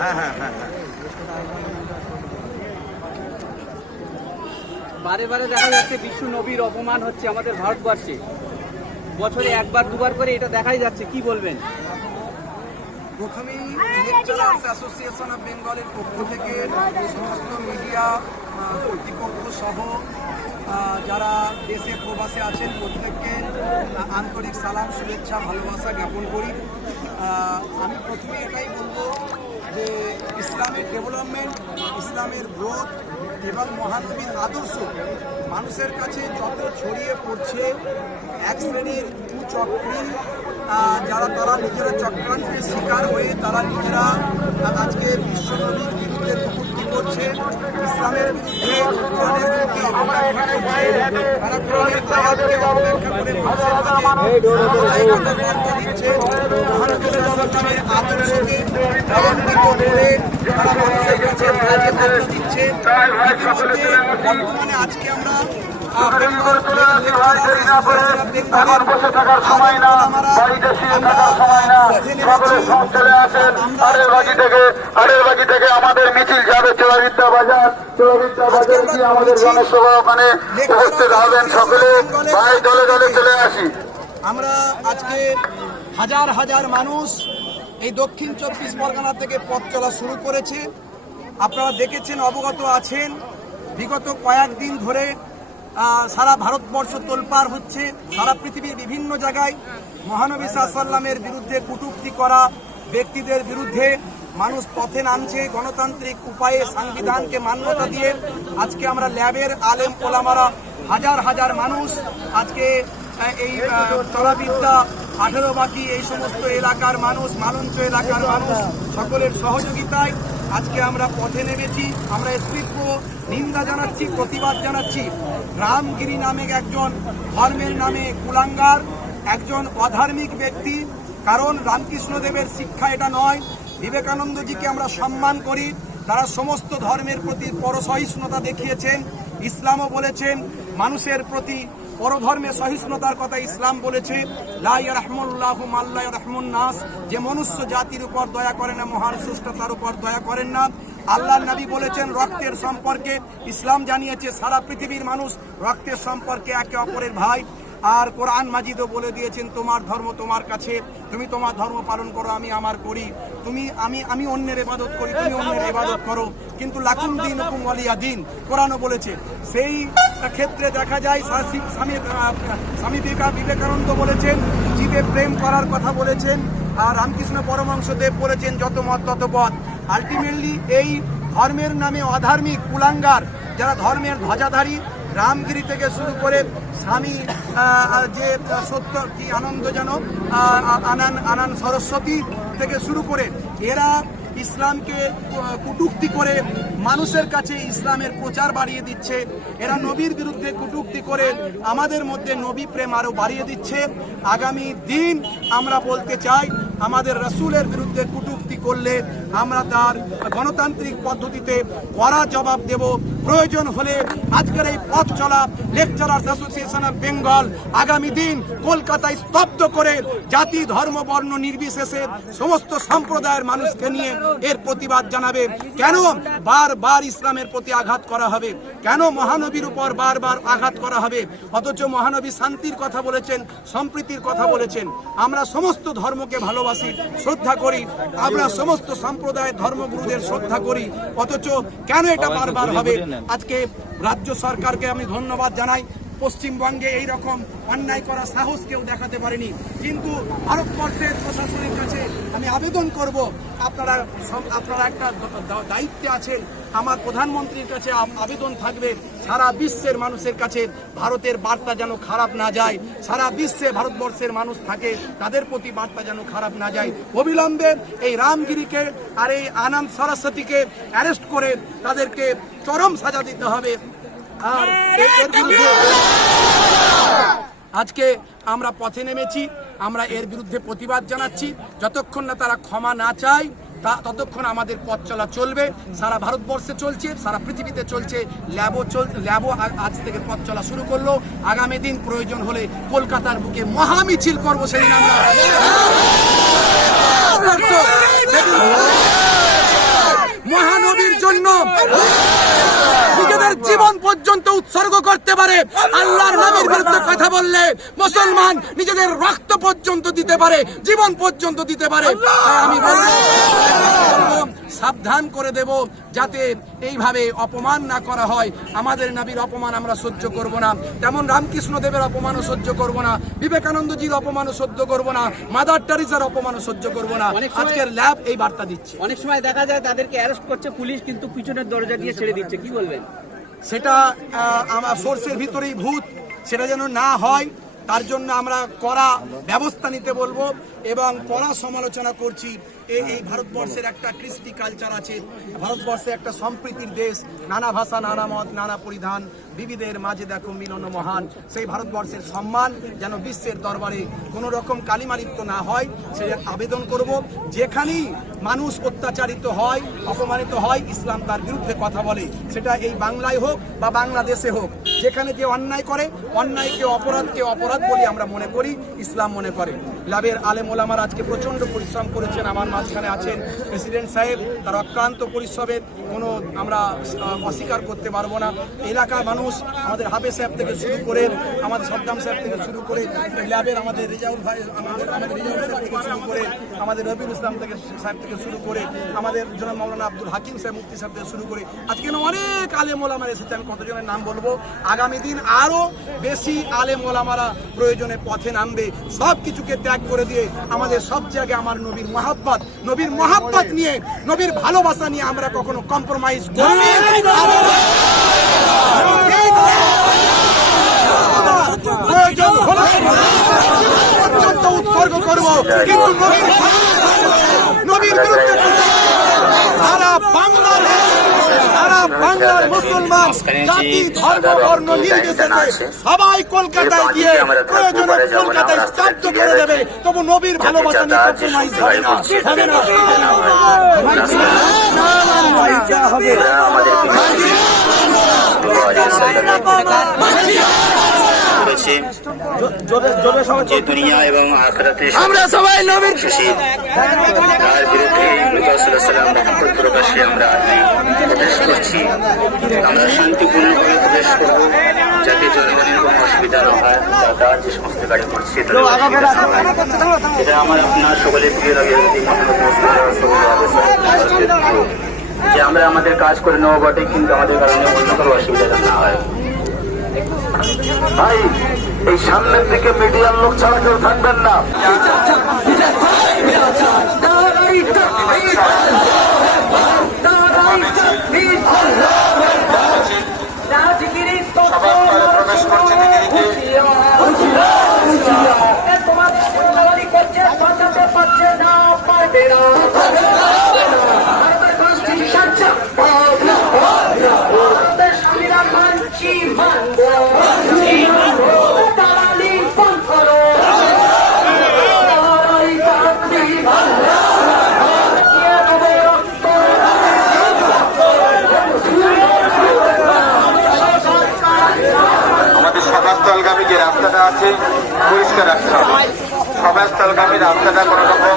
হ্যাঁ হ্যাঁ হ্যাঁ হ্যাঁ। বারে বারে দেখা যাচ্ছে বিশ্ব নবীর অপমান হচ্ছে আমাদের ভারতবর্ষে, বছরে একবার দুবার করে এটা দেখাই যাচ্ছে, কি বলবেন? প্রথমেই লেকচারার্স অ্যাসোসিয়েশন অফ বেঙ্গলের পক্ষ থেকে সমস্ত মিডিয়া কর্তৃপক্ষ সহ যারা দেশে প্রবাসে আছেন প্রত্যেককে আন্তরিক সালাম, শুভেচ্ছা, ভালোবাসা জ্ঞাপন করি। আমি প্রথমে এটাই বলবো যে ইসলামের ডেভেলপমেন্ট, ইসলামের গ্রোথ এবং মহানবীর আদর্শ মানুষের কাছে যত ছড়িয়ে পড়ছে, এক শ্রেণীর কুচক্রী যারা তারা নিজেরা চক্রান্তের শিকার হয়ে তারা নিজেরা আজকে বিশ্বনবীর বিরুদ্ধে কটূক্তি করছে, ইসলামের বিরুদ্ধে কোরআনের বিরুদ্ধে অপব্যাখ্যা করছে, তারা কোরআনের আয়াতকে অপব্যাখ্যা করে মানুষের মাঝে বার্তা দিচ্ছে, মহানবী সাল্লাল্লাহু আলাইহি ওয়াসাল্লামের আদর্শকে অবলম্বন করে তারা মানুষের কাছে বাজে বার্তা দিচ্ছে। ইতিমধ্যে বর্তমানে আজকে আমরা এখন বসে থাকার সময় না, বাড়িতে শুয়ে থাকার সময় না, সকলে সব চলে আসেন আড়ের বাকি থেকে আমাদের মিছিল যাবে চোরাবিদ্যা বাজার গিয়ে আমাদের জনসভা ওখানে উপস্থিত হবেন সকলে। ভাই দলে দলে চলে আসি। আমরা আজকে হাজার হাজার মানুষ এই দক্ষিণ 24 পরগনা থেকে পথ চলা শুরু করেছে। আপনারা দেখেছেন, অবগত আছেন, বিগত কয়েকদিন ধরে সারা ভারতবর্ষ তোলপাড় হচ্ছে। সারা পৃথিবীর বিভিন্ন জায়গায় মহানবী সাল্লাল্লাহু আলাইহি ওয়াসাল্লামের বিরুদ্ধে কটূক্তি করা ব্যক্তিদের বিরুদ্ধে মানুষ পথে নামছে। গণতান্ত্রিক উপায়ে সংবিধানকে মান্যতা দিয়ে আজকে আমরা ল্যাবের আলেম ওলামারা হাজার হাজার মানুষ আজকে এই চোরাবিদ্যা 18 বাকি এই সমস্ত এলাকার মানুষ, মালঞ্চ এলাকার মানুষ সকলের সহযোগিতায় আজকে আমরা পথে নেমেছি। আমরা এর তীব্র নিন্দা জানাচ্ছি, প্রতিবাদ জানাচ্ছি। রামগিরি নামে একজন ধর্মের নামে কুলাঙ্গার, একজন অধার্মিক ব্যক্তি। কারণ রামকৃষ্ণদেবের শিক্ষা এটা নয়। বিবেকানন্দজিকে আমরা সম্মান করি, তারা সমস্ত ধর্মের প্রতি পরসহিষ্ণুতা দেখিয়েছেন। ইসলামও বলেছেন মানুষের প্রতি পরধর্মে সহিষ্ণুতার কথা ইসলাম বলেছে। লা ইয়ারহামুল্লাহু মান লা ইয়ারহামুন নাস, যে মনুষ্য জাতির উপর দয়া করে না মহান স্রষ্টা তার উপর দয়া করেন না। আল্লাহর নবী বলেছেন রক্তের সম্পর্কে, ইসলাম জানিয়েছে সারা পৃথিবীর মানুষ রক্তের সম্পর্কে একে অপরের ভাই। আর কোরআন মাজিদও বলে দিয়েছেন তোমার ধর্ম তোমার কাছে, তুমি তোমার ধর্ম পালন করো, আমি আমার করি, আমি অন্যের ইবাদত করি, তুমি অন্যের ইবাদত করো, কিন্তু লাকুম দীনুকুম ওয়ালিয়া দীন কোরআনও বলেছে। সেই ক্ষেত্রে দেখা যায় স্বামী বিবেকানন্দ বলেছেন জীবে প্রেম করার কথা বলেছেন, আর রামকৃষ্ণ পরমহংসদেব বলেছেন যত মত তত পথ। আলটিমেটলি এই ধর্মের নামে অধার্মিক কুলাঙ্গার যারা ধর্মের ধ্বজাধারী, রামগিরি থেকে শুরু করে স্বামী যে সত্য কি আনন্দ যেন আনান সরস্বতী থেকে শুরু করে এরা ইসলামকে কটূক্তি করে মানুষের কাছে ইসলামের প্রচার বাড়িয়ে দিচ্ছে। এরা নবীর বিরুদ্ধে কটূক্তি করে আমাদের মধ্যে নবী প্রেম আরো বাড়িয়ে দিচ্ছে। আগামী দিন আমরা বলতে চাই, আমাদের রাসূলের বিরুদ্ধে কটূক্তি করলে আমরা তার গণতান্ত্রিক পদ্ধতিতে কড়া জবাব দেব। প্রয়োজন হলে আজকের এই পথ চলা লেকচারার্স অ্যাসোসিয়েশন অফ বেঙ্গল আগামী দিন কলকাতায় স্তব্ধ করে জাতি ধর্ম বর্ণ নির্বিশেষে সমস্ত সম্প্রদায়ের মানুষকে নিয়ে এর প্রতিবাদ জানাবে। কেন বারবার ইসলামের প্রতি আঘাত করা হবে, কেন মহানবীর উপর বারবার আঘাত করা হবে, অথচ মহানবী শান্তির কথা বলেছেন, সম্প্রীতির কথা বলেছেন। আমরা সমস্ত ধর্মকে ভালোবাসি, শ্রদ্ধা করি, আমরা সমস্ত সম্প্রদায়ের ধর্মগুরুদের শ্রদ্ধা করি, অথচ কেন এটা বারবার হবে? আজকে রাজ্য সরকারকে আমি ধন্যবাদ জানাই, পশ্চিমবঙ্গে এই রকম অন্যায় করা সাহস কেউ দেখাতে পারেনি। কিন্তু ভারতবর্ষের প্রশাসনের কাছে আমি আবেদন করব, আপনারা একটা দায়িত্বে আছেন। আমার প্রধানমন্ত্রীর কাছে আবেদন থাকবে, সারা বিশ্বের মানুষের কাছে ভারতের বার্তা যেন খারাপ না যায়, সারা বিশ্বে ভারতবর্ষের মানুষ থাকে তাদের প্রতি বার্তা যেন খারাপ না যায়। অবিলম্বে এই রামগিরিকে আর এই আনন্দ সরস্বতীকে অ্যারেস্ট করে তাদেরকে চরম সাজা দিতে হবে। আর এর বিরুদ্ধে আজকে আমরা পথে নেমেছি, আমরা এর বিরুদ্ধে প্রতিবাদ জানাচ্ছি। যতক্ষণ না তারা ক্ষমা না চায় ততক্ষণ আমাদের পথ চলা চলবে। সারা ভারতবর্ষে চলছে, সারা পৃথিবীতে চলছে। ল্যাবও আজ থেকে পথ চলা শুরু করলো। আগামী দিন প্রয়োজন হলে কলকাতার বুকে মহামিছিল করবো, সেদিন আমরা নিজেদের জীবন পর্যন্ত উৎসর্গ করতে পারে। আল্লাহর নবীর বিরুদ্ধে কথা বললে মুসলমান নিজেদের রক্ত পর্যন্ত দিতে পারে, জীবন পর্যন্ত দিতে পারে। তাই আমি বলবো, সাবধান করে দেব যাতে এইভাবে অপমান না করা হয়। আমাদের নবীর অপমান আমরা সহ্য করব না, তেমন রামকৃষ্ণ দেবের অপমানও সহ্য করব না, বিবেকানন্দজির অপমানও সহ্য করব না, মাদার টেরেসার অপমানও সহ্য করব না। আজকের ল্যাব এই বার্তা দিচ্ছে। অনেক সময় দেখা যায় তাদেরকে অ্যারেস্ট করছে পুলিশ, কিন্তু পিছনের দরজা দিয়ে ছেড়ে দিচ্ছে, কি বলবেন? সেটা আমার সোর্সের ভিতরেই ভূত, সেটা যেন না হয় তার জন্য আমরা কড়া ব্যবস্থা নিতে বলবো এবং কড়া সমালোচনা করছি। এই ভারতবর্ষের একটা কৃষ্টি কালচার আছে, ভারতবর্ষে একটা সম্প্রীতির দেশ, নানা ভাষা, নানা মত, নানা পরিধান, বিবিধের মাঝে দেখো মিলন মহান। সেই ভারতবর্ষের সম্মান যেন বিশ্বের দরবারে কোনো রকম কালিমালিপ্ত না হয়, সে আবেদন করব। যেখানেই মানুষ অত্যাচারিত হয়, অপমানিত হয়, ইসলাম তার বিরুদ্ধে কথা বলে, সেটা এই বাংলায় হোক বা বাংলাদেশে হোক। যেখানে যে অন্যায় করে, অন্যায়কে অপরাধকে অপরাধ বলে আমরা মনে করি, ইসলাম মনে করে। লাভের আলেম ওলামার আজকে প্রচণ্ড পরিশ্রম করেছেন, আমার মাঝখানে আছেন প্রেসিডেন্ট সাহেব, তার অক্লান্ত পরিশ্রমের কোনো আমরা অস্বীকার করতে পারবো না। এলাকার মানুষ, আমাদের হাফেজ সাহেব থেকে শুরু করে, আমাদের সাদ্দাম সাহেব থেকে শুরু করে, ল্যাবের আমাদের রেজাউল ভাই, আমাদের রেজাউল সাহেব থেকে শুরু করে, আমাদের রবিউল ইসলাম থেকে সাহেব থেকে শুরু করে, আমাদের জনাব মাওলানা আব্দুল হাকিম সাহেব মুফতি সাহেব থেকে শুরু করে, আজকে অনেক আলেম ওলামার এসেছে। আমি কতজনের নাম বলবো, আগামী দিন আরো বেশি আলেম ওলামারা প্রয়োজনে পথে নামবে। সব কিছুকে ত্যাগ করে দিয়ে আমাদের সব জায়গায় আমার নবীর মহাব্বত নিয়ে, নবীর ভালোবাসা নিয়ে আমরা কখনো কম্প্রোমাইজ করি প্রয়োজন হলে পর্যন্ত উৎসর্গ করবো, কিন্তু নবীর বিরুদ্ধে সারা বাংলার মুসলমান জাতি, ধর্ম, বর্ণ নির্বিশেষে সবাই কলকাতায় গিয়ে প্রয়োজনে কলকাতায় স্তব্ধ করে দেবে, তবু নবীর ভালোবাসা নিয়ে কম্প্রোমাইজ হবে না, হবে না। যে দুনিয়া এবং আখিরাতে আমরা সবাই নবীর তার বিরুদ্ধে প্রকাশে আমরা প্রবেশ করছি। আমরা শান্তিপূর্ণভাবে প্রবেশ করব, যাতে জনগণের কোনো অসুবিধা না হয়। সরকার যে সমস্ত গাড়ি করছে এটা আমার আপনার সকলের প্রিয় লাগে, যে আমরা আমাদের কাজ করে নেওয়া বটে, কিন্তু আমাদের কারণে অন্য কোনো অসুবিধা না হয়। ভাই, এই সামনের দিকে মিডিয়ার লোক ছাড়া কেউ থাকবেন না। প্রবেশ করছে সভাস্থলগামী যে রাস্তাটা আছে পরিষ্কার রাখতে হবে। সভাস্থলগামী রাস্তাটা কোনো রকম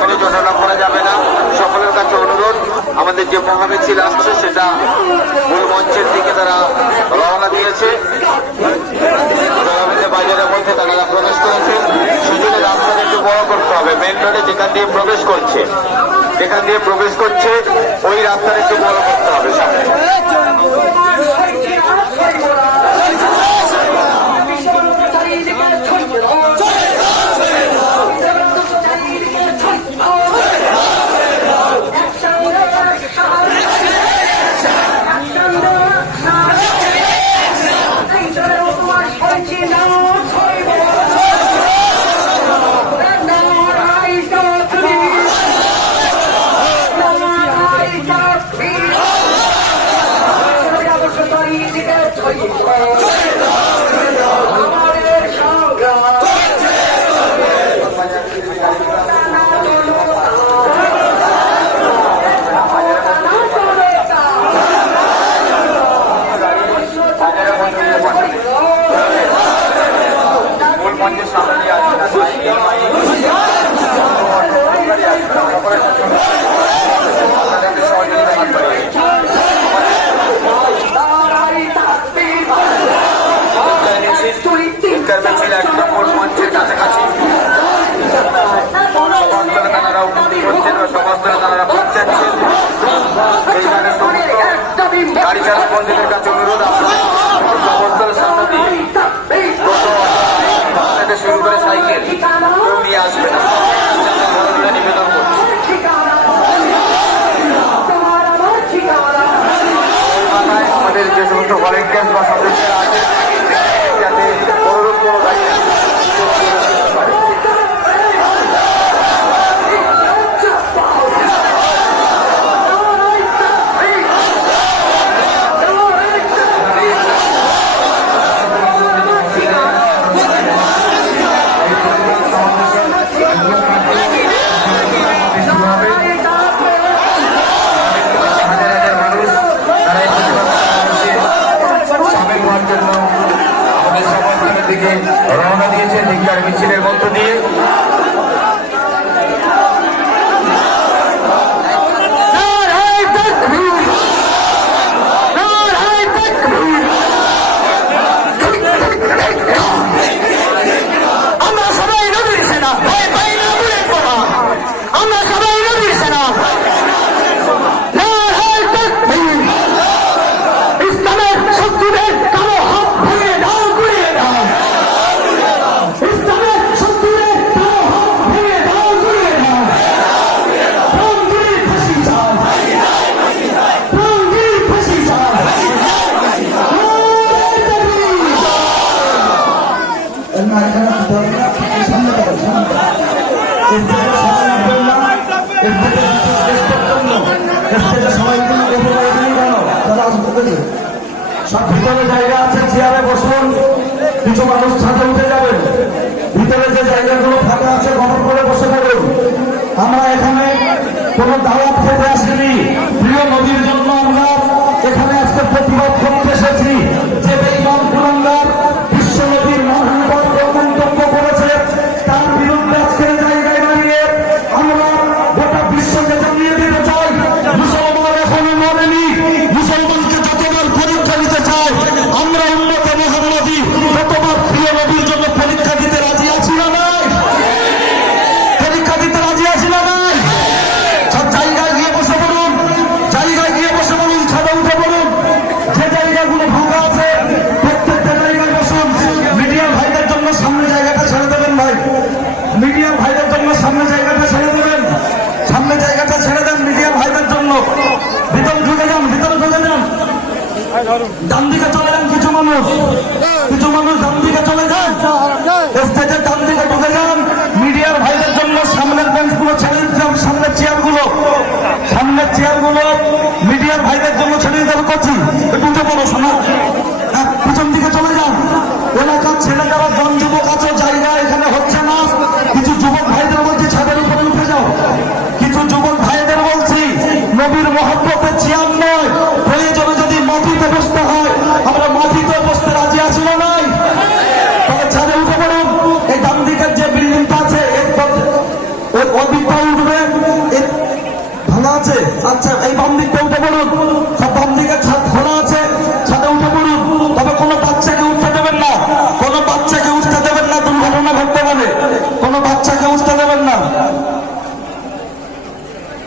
কোনো জটলা করা যাবে না। সকলের কাছে অনুরোধ, আমাদের যে মহামিছিল আসছে সেটা মূল মঞ্চের দিকে তারা রওনা দিয়েছে, বাজারের মধ্যে তারা প্রবেশ করেছে। সুযোগে রাস্তাটা একটু বড় করতে হবে। মেন রোডে যেখান দিয়ে প্রবেশ করছে ওই রাস্তাটা একটু বড় করতে হবে সামনে। Thank you. ধিক্কার মিছিলের মধ্য দিয়ে আমরা সবাই নবীর সেনা, ভয় পাই না বুলেট বোমা, আমরা সবাই নবীর সেনা। নারায়ে তাকবীর। ইসলামের শত্রুদের কালো হাত ভেঙে দাও, গুড়িয়ে দাও। ইসলামের শত্রুদের কালো হাত ভেঙে দাও, গুড়িয়ে দাও। প্রাণগুলির ফাঁসি চাই, প্রাণগুলির ফাঁসি চাই। সব ভিতরে জায়গা আছে, চেয়ারে বসুন, কিছু মানুষ ছাদে উঠে যাবেন। ভিতরে যে জায়গাগুলো ফাঁকা আছে গঠন করে বসে পড়ুন। আমরা এখানে কোন দাওয়াত খেতে আসিনি, প্রিয় নদীর জন্য আমরা এখানে আজকে প্রতিবাদ করতে এসেছি যে বেঈমান কুলাঙ্গার বিশ্ব নদীর মহানগর মন্তব্য করেছে, তার বিরুদ্ধে আজকের জায়গায় দাঁড়িয়ে আমরা গোটা বিশ্বকে জানিয়ে দিতে চাই মুসলমান এখনো মরেনি। মুসলমানকে যতবার পরীক্ষা দিতে চাই আমরা উম্মতে মুহাম্মাদি ততবার প্রিয় নবীর জন্য পরীক্ষা দিতে রাজি আছি না নাই? পরীক্ষা দিতে রাজি আছি না নাই? সব জায়গায় গিয়ে বসে পড়ুন, জায়গায় গিয়ে বসে পড়ুন, ছাদে উঠে পড়ুন। যে জায়গাগুলো ফাঁকা আছে প্রত্যেকটা জায়গায় বসুন। মিডিয়া ভাইদের জন্য সামনে জায়গাটা ছেড়ে দেবেন ভাই, মিডিয়া ভাইদের জন্য সামনে জায়গাটা ছেড়ে দেবেন, সামনে জায়গাটা ছেড়ে দেন মিডিয়া ভাইদের জন্য। ভিতরে ঢুকে যান, ভিতরে ঢুকে যান, ডান দিকে চলে যান। কিছু মানুষ ডান দিকে চলে যান, স্টেজের ডান দিকে ঢুকে যান। মিডিয়ার ভাইদের জন্য সামনের বেঞ্চগুলো ছেড়ে দিতে, সামনের চেয়ারগুলো মিডিয়ার ভাইদের জন্য ছেড়ে দিতে করছি। একটু উঠে পড়ো শোনা, পিছন দিকে চলে যান। এলাকার ছেলে যারা জন যুবক আছে, জায়গা এখানে হচ্ছে না। কিছু যুবক ভাইদের বলছি ছাদের উপরে উঠে যাও। কিছু যুবক ভাইদের বলছি নবীর মহব্বতে চেয়ার নয়, প্রয়োজনে যদি মাটিতে বসতে হয় আমরা মাটিতে বসতে রাজি আছি না নাই? তবে ছাদে উঠে পড়ুন। এই ডান দিকের যে বিল্ডিংটা আছে ওদিকটা উঠবে, ভালো আছে? আচ্ছা, এই বাম দিকটা উঠে পড়ুন। সব বাম দিকের ছাদ খোলা আছে, ছাদে উঠে পড়ুন। তবে কোনো বাচ্চাকে উঠতে দেবেন না, কোনো বাচ্চাকে উঠতে দেবেন না, দুর্ঘটনা ঘটতে পারে। কোনো বাচ্চাকে উঠতে দেবেন না,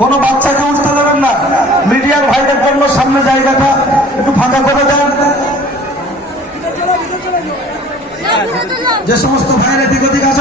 কোনো বাচ্চাকে উঠতে দেবেন না। মিডিয়ার ভাইদের জন্য সামনে জায়গাটা একটু ফাঁকা করে দেন। যে সমস্ত ভাইয়ের এদিক ওদিক আছে